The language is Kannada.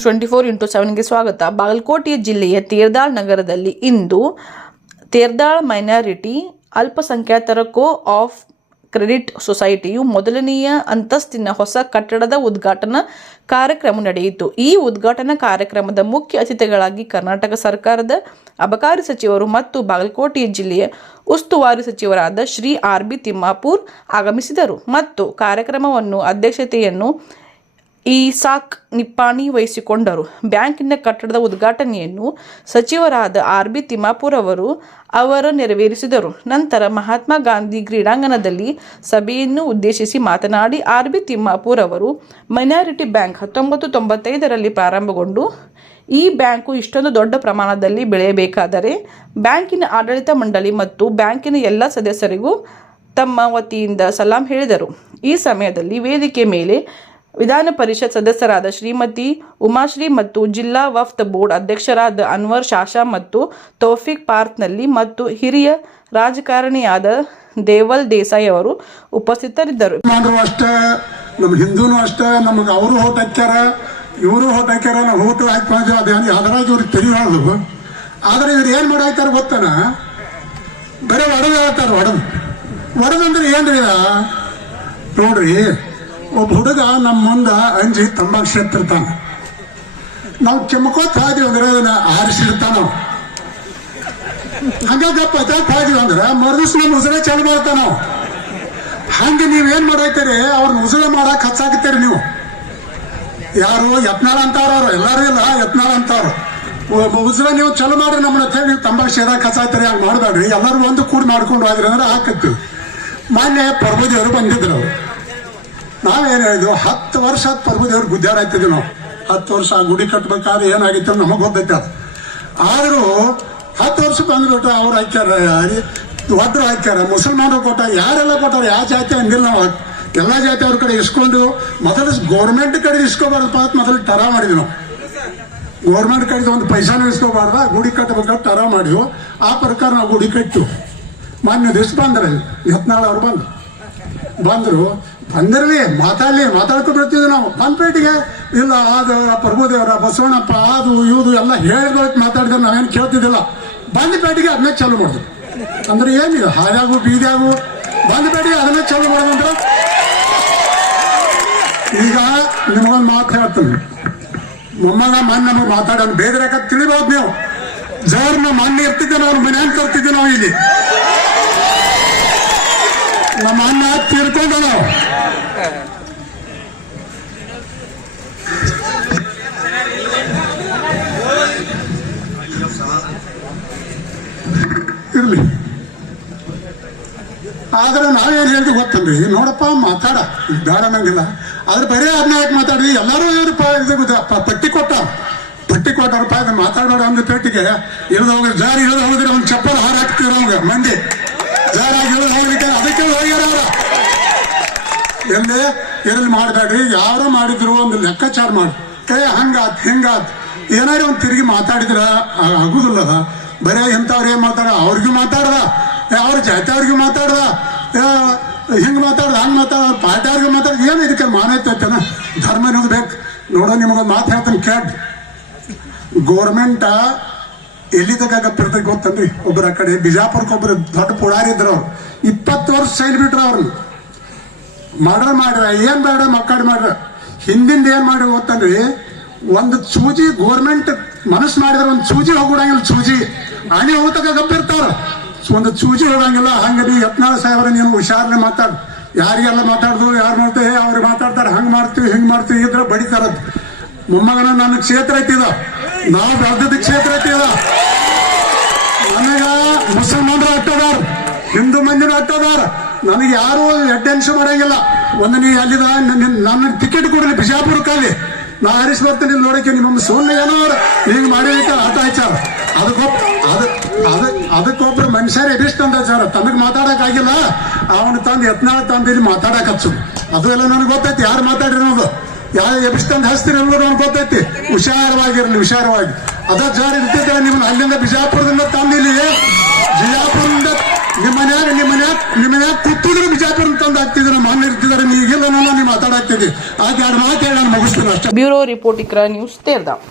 ನ್ಯೂಸ್24x7ಗೆ ಸ್ವಾಗತ. ಬಾಗಲಕೋಟೆ ಜಿಲ್ಲೆಯ ತೇರದಾಳ್ ನಗರದಲ್ಲಿ ಇಂದು ತೇರದಾಳ್ ಮೈನಾರಿಟಿ ಅಲ್ಪಸಂಖ್ಯಾತರ ಕೋ ಆಫ್ ಕ್ರೆಡಿಟ್ ಸೊಸೈಟಿಯು ಮೊದಲನೆಯ ಅಂತಸ್ತಿನ ಹೊಸ ಕಟ್ಟಡದ ಉದ್ಘಾಟನಾ ಕಾರ್ಯಕ್ರಮ ನಡೆಯಿತು. ಈ ಉದ್ಘಾಟನಾ ಕಾರ್ಯಕ್ರಮದ ಮುಖ್ಯ ಅತಿಥಿಗಳಾಗಿ ಕರ್ನಾಟಕ ಸರ್ಕಾರದ ಅಬಕಾರಿ ಸಚಿವರು ಮತ್ತು ಬಾಗಲಕೋಟೆ ಜಿಲ್ಲೆಯ ಉಸ್ತುವಾರಿ ಸಚಿವರಾದ ಶ್ರೀ ಆರ್.ಬಿ. ತಿಮ್ಮಾಪೂರ್ ಆಗಮಿಸಿದರು ಮತ್ತು ಕಾರ್ಯಕ್ರಮವನ್ನು ಅಧ್ಯಕ್ಷತೆಯನ್ನು ಇಸಾಕ್ ನಿಪ್ಪಾಣಿ ವಹಿಸಿಕೊಂಡರು. ಬ್ಯಾಂಕಿನ ಕಟ್ಟಡದ ಉದ್ಘಾಟನೆಯನ್ನು ಸಚಿವರಾದ ಆರ್.ಬಿ. ತಿಮ್ಮಾಪೂರ್ ಅವರು ನೆರವೇರಿಸಿದರು. ನಂತರ ಮಹಾತ್ಮ ಗಾಂಧಿ ಕ್ರೀಡಾಂಗಣದಲ್ಲಿ ಸಭೆಯನ್ನು ಉದ್ದೇಶಿಸಿ ಮಾತನಾಡಿ ಆರ್.ಬಿ. ತಿಮ್ಮಾಪೂರ್ ಅವರು ಮೈನಾರಿಟಿ ಬ್ಯಾಂಕ್ 1995ರಲ್ಲಿ ಪ್ರಾರಂಭಗೊಂಡು ಈ ಬ್ಯಾಂಕು ಇಷ್ಟೊಂದು ದೊಡ್ಡ ಪ್ರಮಾಣದಲ್ಲಿ ಬೆಳೆಯಬೇಕಾದರೆ ಬ್ಯಾಂಕಿನ ಆಡಳಿತ ಮಂಡಳಿ ಮತ್ತು ಬ್ಯಾಂಕಿನ ಎಲ್ಲ ಸದಸ್ಯರಿಗೂ ತಮ್ಮ ವತಿಯಿಂದ ಸಲಾಂ ಹೇಳಿದರು. ಈ ಸಮಯದಲ್ಲಿ ವೇದಿಕೆ ಮೇಲೆ ವಿಧಾನ ಪರಿಷತ್ ಸದಸ್ಯರಾದ ಶ್ರೀಮತಿ ಉಮಾಶ್ರೀ ಮತ್ತು ಜಿಲ್ಲಾ ವಫ್ತ್ ಬೋರ್ಡ್ ಅಧ್ಯಕ್ಷರಾದ ಅನ್ವರ್ ಶಾಷಾ ಮತ್ತು ತೌಫೀಕ್ ಪಾರ್ತ್ನಲ್ಲಿ ಮತ್ತು ಹಿರಿಯ ರಾಜಕಾರಣಿಯಾದ ದೇವಲ್ ದೇಸಾಯಿ ಅವರು ಉಪಸ್ಥಿತರಿದ್ದರು. ಅಷ್ಟೇ ನಮ್ಮ ಹಿಂದೂನು ಅಷ್ಟೇ, ನಮಗೆ ಅವರು ಹೋಟ್ ಹಾಕ್ಯಾರ, ಇವರು ಹೋಟ್ ಹಾಕ್ಯಾರ, ನಾವು ಹೋಟು ಹಾಕಿ ಅದೇನು ಅದರಾಗಿ ಇವ್ರಿಗೆ ತಿಳಿಯೋದು. ಆದ್ರೆ ಇವ್ರು ಏನ್ ಮಾಡಾಕ್ತಾರ ಗೊತ್ತನ, ಬರೀ ಒಡದು ಹೇಳ್ತಾರ. ಒಡದಂದ್ರೆ ಏನ್ರಿ ನೋಡ್ರಿ, ಒಬ್ಬ ಹುಡುಗ ನಮ್ಮ ಮುಂದೆ ಅಂಜಿ ತಂಬಾಕು ಸೇರ್ತಿರ್ತಾನ, ನಾವು ಕೆಮ್ಮಕೋತ್ ಹಾದಿವಿ ಅಂದ್ರೆ ಅದನ್ನ ಆರಿಸಿರ್ತಾನ. ಹಂಗಪ್ಪ ಹಾದಿವಿ ಅಂದ್ರೆ ಮರುದಿವ್ಸ ನಮ್ಮ ಉಸಿರೇ ಚಾಲು ಮಾಡ್ತಾನ. ಹಂಗೆ ನೀವೇನ್ ಮಾಡಾಕ್ತೀರಿ, ಅವ್ರನ್ನ ಉಸಿರ ಮಾಡಕ್ ಹಚ್ಚಾಕತ್ತೀರಿ. ನೀವು ಯಾರು ಯತ್ನಾಳ ಅಂತಾರ, ಅವ್ರು ಎಲ್ಲಾರು ಇಲ್ಲ ಯತ್ನಾಳ ಅಂತಾರ. ಉಸಿರ ನೀವು ಚಲೋ ಮಾಡ್ರಿ ನಮ್ಮನ್ನ ಹೇಳಿ ನೀವು ತಂಬಾಕು ಸೇದಾಕ್ ಹಚ್ಚಾಕ್ತೀರಿ. ಹಂಗೆ ಮಾಡ್ಬೇಡ್ರಿ, ಎಲ್ಲರೂ ಒಂದು ಕೂಡಿ ಮಾಡ್ಕೊಂಡು ಹೋದ್ರಿ ಅಂದ್ರೆ ಹಾಕತ್ತೀವಿ. ಮಾನ್ಯ ಪ್ರಭುದೇವರು ಬಂದಿದ್ರು. ಅವ್ರು ನಾವೇನು ಹೇಳಿದ್ವು, 10 ವರ್ಷ ಪ್ರಭುದೇವ್ರು ಗುದ್ದಾಡ್ತಿದ್ವಿ ನಾವು. 10 ವರ್ಷ ಗುಡಿ ಕಟ್ಬೇಕಾದ್ರೆ ಏನಾಗಿತ್ತು ನಮಗ್ ಗೊತ್ತೈತೆ. ಅದು ಆದ್ರೂ 10 ವರ್ಷ ಬಂದ್ಬಿಟ್ಟು ಅವ್ರು ಹಾಕ್ಯಾರ, ಒಡ್ರು ಹಾಕ್ಯಾರ, ಮುಸಲ್ಮಾನರು ಕೊಟ್ಟ, ಯಾರೆಲ್ಲ ಕೊಟ್ಟಾರ, ಯಾವ ಜಾತಿ ಅಂದಿಲ್ಲ ನಾವು. ಎಲ್ಲಾ ಜಾತಿ ಅವ್ರ ಕಡೆ ಇಸ್ಕೊಂಡು ಮೊದಲು ಗೌರ್ಮೆಂಟ್ ಕಡೆ ಇಸ್ಕೋಬಾರ್ದಪ್ಪ ಅಂತ ಮೊದಲು ಟರ ಮಾಡಿದ್ವಿ ನಾವು. ಗೌರ್ಮೆಂಟ್ ಕಡೆ ಒಂದು ಪೈಸಾನು ಇಸ್ಕೋಬಾರ್ದ, ಗುಡಿ ಕಟ್ಟಬೇಕಾದ್ರೆ ಟರ ಮಾಡಿದ್ವು. ಆ ಪ್ರಕಾರ ನಾವು ಗುಡಿ ಕಟ್ಟು ಮಾನ್ಯ ದಿವ್ಸ ಬಂದ್ರೆ ಯತ್ನಾಳ್ ಅವ್ರು ಬಂದ್ರು. ಬಂದಿರಲಿ ಮಾತಾಡ್ಕೊಂಡ್ಬಿಡ್ತಿದ್ವಿ ನಾವು. ಬಂದ್ಪೇಟಿಗೆ ಇಲ್ಲ ಅದು ಪ್ರಭುದೇವರ ಬಸವಣ್ಣಪ್ಪ ಅದು ಇವುದು ಎಲ್ಲ ಹೇಳಿದ್ ಮಾತಾಡಿದ್ರೆ ನಾವೇನು ಕೇಳ್ತಿದ್ದಿಲ್ಲ. ಬಂದ್ಪೇಟಿಗೆ ಅದನ್ನೇ ಚಾಲು ಮಾಡಿದ್ರು. ಅಂದ್ರೆ ಏನಿದೆ, ಹಾದ್ಯಾಗು ಬೀದ್ಯಾಗು ಬಂದ್ಪೇಟಿಗೆ ಅದನ್ನೇ ಚಾಲು ಮಾಡೋದಂದ್ರೆ. ಈಗ ನಿಮಗೊಂದು ಮಾತು ಹೇಳ್ತೀನಿ, ಮೊಮ್ಮಗ ಮಾನ್ಯ ನಮಗೆ ಮಾತಾಡೋಣ ಬೇದ್ರೆ ತಿಳಿಬಹುದು. ನೀವು ಜವರ್ನ ಮಾನ್ಯ ಇರ್ತಿದ್ದೆ, ನಾವು ಮನೆಯನ್ನು ತರ್ತಿದ್ದೆ. ನಾವು ಇಲ್ಲಿ ನಮ್ಮ ಅಣ್ಣ ತೀರ್ಕೊಂಡ ನಾವು ಇರ್ಲಿ. ಆದ್ರೆ ನಾವೇನ್ ಹೇಳ್ತೀವಿ ಗೊತ್ತನ್ರಿ, ನೋಡಪ್ಪ ಮಾತಾಡ ಬೇಡ ನಂಗಿಲ್ಲ, ಆದ್ರೆ ಬರೀ ಅದನ್ನ ಯಾಕೆ ಮಾತಾಡಿದ್ವಿ. ಎಲ್ಲರೂ ಇವ್ರು ಪಟ್ಟಿ ಕೊಟ್ಟಾರಪ್ಪ ಅದನ್ನ ಮಾತಾಡೋಣ. ಒಂದು ಪೇಟಿಗೆ ಇಳಿದು ಹೋಗಿ ಜಾರಿ ಇಳಿದು ಹೋಗಿದ್ರೆ ಒಂದು ಚಪ್ಪಲ್ ಹಾರ ಹಾಕ್ತಿದ್ರು ಅವಂಗ ಮಂದಿ ಜಾರಾಗಿ ಇಳಿದು ಹೋಗ್ಲಿಕ್ಕೆ. ಅದಕ್ಕೆ ಹೋಗ್ಯಾರ ಅವ್ರ ಎಲ್ಲೇ ಇರಲಿ ಮಾಡಬೇಡ್ರಿ. ಯಾರು ಮಾಡಿದ್ರು ಒಂದು ಲೆಕ್ಕಾಚಾರ ಮಾಡಿ ಹಂಗಾತ್ ಹಿಂಗಾತ್ ಏನಾದ್ರು ಒಂದು ತಿರುಗಿ ಮಾತಾಡಿದ್ರ ಆಗುದಿಲ್ಲದ. ಬರೇ ಇಂಥವ್ರು ಏನ್ ಮಾತಾಡ, ಅವ್ರಿಗೂ ಮಾತಾಡ್ದ, ಅವ್ರ ಜಾತಿ ಅವ್ರಿಗೂ ಮಾತಾಡ್ದ, ಹಿಂಗ್ ಮಾತಾಡ್ದ ಹಂಗ್ ಮಾತಾಡ, ಅವ್ರ ಪಾರ್ಟಿ ಅವ್ರಿಗೂ ಮಾತಾಡ್ದ. ಏನು ಇದಕ್ಕೆ ಮಾನೈತನ ಧರ್ಮ ಅನ್ನೋದು ಬೇಕು. ನೋಡೋ ನಿಮಗೊಂದು ಮಾತು ಹೇಳ್ತಾನೆ ಕೇಳಿ. ಗೋರ್ಮೆಂಟ್ ಎಲ್ಲಿ ತಗಪ್ಪಿರ್ತದೆ ಗೊತ್ತನ್ರಿ, ಒಬ್ಬರ ಕಡೆ ಬಿಜಾಪುರಕ್ಕೆ ಒಬ್ರು ದೊಡ್ಡ ಪುಡಾರಿ ಇದ್ರು. ಅವ್ರು 20 ವರ್ಷ ಸೈಲ್ ಬಿಟ್ರು. ಅವ್ರನ್ನ ಮರ್ಡರ್ ಮಾಡ್ರ, ಏನ್ ಬೇಡ ಮಕ್ಕಳು ಮಾಡ್ರ. ಹಿಂದಿಂದ ಏನ್ ಮಾಡಿ ಗೊತ್ತನ್ರಿ, ಒಂದು ಸೂಜಿ ಗೋರ್ಮೆಂಟ್ ಮನಸ್ಸು ಮಾಡಿದ್ರೆ ಒಂದು ಸೂಜಿ ಹೋಗ್ಬಿಡಂಗಿಲ್ಲ. ಸೂಜಿ ಹಣಿ ಹೋಗ್ತಕ್ಕ ಗಪ್ಪಿರ್ತಾರ, ಒಂದು ಸೂಜಿ ಹೋಗಂಗಿಲ್ಲ. ಹಂಗ ನೀವು ಯತ್ನಾಳ್ ಸಾಹೇಬ್ರ ನೀನು ಹುಷಾರನೆ ಮಾತಾಡ್. ಯಾರಿಗೆಲ್ಲ ಮಾತಾಡ್ದು ಯಾರು ನೋಡ್ತೇವೆ ಅವ್ರಿಗೆ ಮಾತಾಡ್ತಾರೆ, ಹಂಗ್ ಮಾಡ್ತೀವಿ ಹಿಂಗ್ ಮಾಡ್ತೀವಿ ಇದ್ರ ಬಡಿತಾರದ್. ಮೊಮ್ಮಗನ ನನ್ನ ಕ್ಷೇತ್ರ ಐತಿದ, ನಾವು ಬೆಳೆದ ಕ್ಷೇತ್ರ ಐತಿದ. ನನಗ ಮುಸಲ್ಮಾನರು ಅಟ್ಟದಾರ, ಹಿಂದೂ ಮಂದಿನ ಅಟ್ಟದಾರ. ನನಗೆ ಯಾರು ಅಟೆನ್ಷನ್ ಮಾಡಂಗಿಲ್ಲ. ಒಂದು ನೀ ಅಲ್ಲಿದ ನನ್ನ ಟಿಕೆಟ್ ಕೊಡಲಿ ಬಿಜಾಪುರಕ್ಕಾಗಿ ನಾ ಹರಿಸಿ ಬರ್ತೀನಿ ನೋಡಕ್ಕೆ. ನಿಮ್ಮ ಸೋನ್ಯ ಏನೋ ಹಿಂಗ್ ಮಾಡಿದಕ್ಕೆ ಆಟ ಹಚ್ಚಾರ. ಅದಕ್ಕೊಬ್ರು ಮನುಷ್ಯರೇ ಎಬಿಸ್ಟ್ ಅಂತ ಹಚ್ಚಾರ. ತನಗ್ ಮಾತಾಡಕ್ ಆಗಿಲ್ಲ, ಅವನು ತಂದು ಯತ್ನಾಳ್ ತಂದು ಇಲ್ಲಿ ಮಾತಾಡಕ್ ಹಚ್ಚು. ಅದು ಎಲ್ಲ ನನಗೆ ಗೊತ್ತೈತಿ ಯಾರು ಮಾತಾಡಿರೋದು, ಯಾವ ಎಬಿಸ್ತಂದು ಹಚ್ತೀರಿ ಅನ್ನೋದು ನನಗೆ ಗೊತ್ತೈತಿ. ಹುಷಾರವಾಗಿರ್ಲಿ, ಹುಷಾರವಾಗಿ. ಅದ ಜಾರಿ ಇರ್ತಿದ್ರೆ ನಿಮ್ಮನ್ನ ಅಲ್ಲಿಂದ ಬಿಜಾಪುರದಿಂದ ತಂದಿಲ್ಲಿ, ಬಿಜಾಪುರದಿಂದ ನಿಮ್ಮ ಮನ್ಯಾಗ ಕೂತಿದ್ರು ಬಿಜಾಪುರ ತಂದು ಹಾಕ್ತಿದ್ರು. ಮಾನ್ಯ ಇರ್ತಿದಾರೆ, ನೀಗಿಲ್ಲ ನೀವು ಮಾತಾಡಕ್ಕೆ ಗೊತ್ತೈತಿ. ಅದು ಎರಡು ಮಾತು ಹೇಳಿ ನಾನು ಮುಗಿಸ್ತೀನಿ ಅಷ್ಟೇ. Bureau report Iqra news Terdal.